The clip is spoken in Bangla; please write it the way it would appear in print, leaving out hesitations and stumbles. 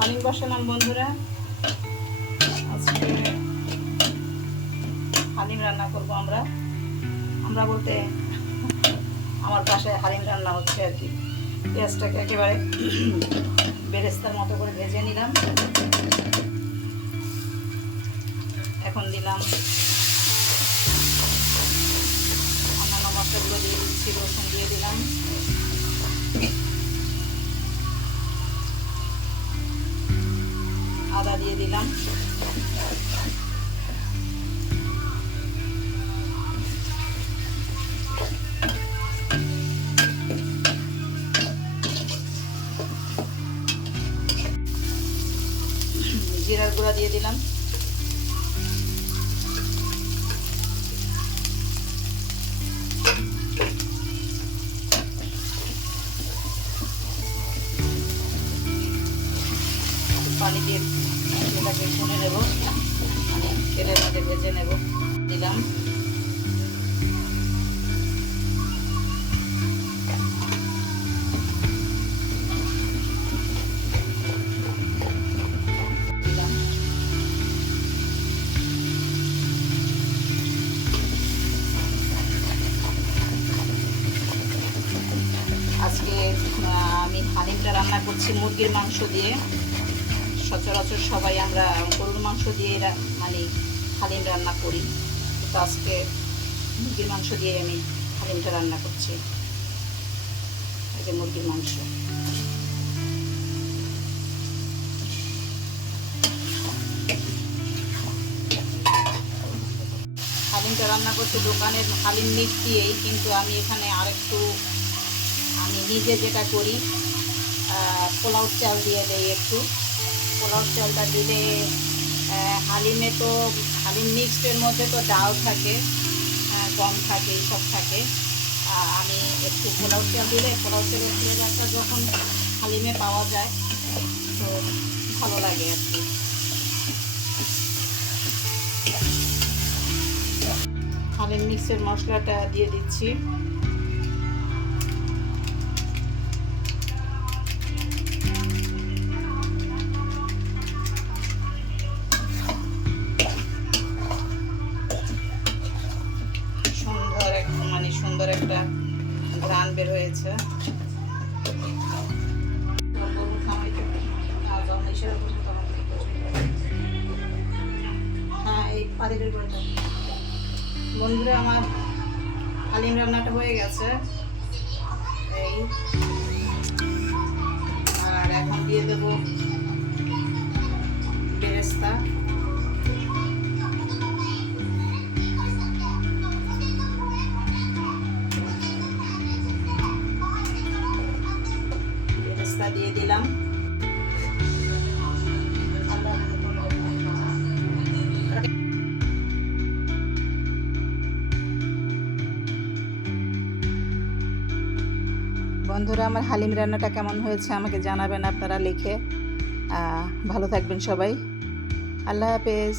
হালিম বসালাম বন্ধুরা। আজকে হালিম রান্না করবো আমরা বলতে আমার বাসায় হালিম রান্না হচ্ছে আর কি। পেঁয়াজটাকে একেবারে বেরেস্তার মতো করে ভেজে নিলাম। এখন দিলাম অন্যান্য মশলাগুলো দিয়ে দিচ্ছি। রসুন দিয়ে দিলাম, আদা দিয়ে দিলাম, জিরার গুঁড়া দিয়ে দিলাম, পানি দিয়ে এটাকে শুনে নেব, মানে তেলের মধ্যে ভেজে নেব। দিলাম আজকে আমি হালিমটা রান্না করছি মুরগির মাংস দিয়ে। সচরাচর সবাই আমরা গরুর মাংস দিয়ে মানে হালিম রান্না করি, তো আজকে মুরগির মাংস দিয়ে আমি হালিমটা রান্না করছি। এই যে মুরগির মাংস। হালিমটা রান্না করছি দোকানের হালিম মিক্স দিয়েই, কিন্তু আমি এখানে আমি নিজে যেটা করি, পোলাও চাল দিয়ে দেই একটু। পোলাও চালটা দিলে হালিমে তো হালিম মিক্সডের মধ্যে তো ডাল থাকে, গম থাকে, এইসব থাকে। আমি একটু পোলাও চাল দিলে পোলাও চালের ফ্লেভারটা যখন হালিমে পাওয়া যায় তো ভালো লাগে আর কি। হালিম মিক্সের মশলাটা দিয়ে দিচ্ছি। সুন্দর একটা ঘ্রাণ বের হয়েছে। হ্যাঁ, এই পাতিলের করে বন্ধুরা আমার হালিম রান্নাটা হয়ে গেছে। এই আর এখন দিয়ে দেব বেরেস্তা। দিয়ে দিলাম, বন্ধুরা আমার হালিম রান্নাটা কেমন হয়েছে আমাকে জানাবেন আপনারা লিখে। ভালো থাকবেন সবাই। আল্লাহ হাফেজ।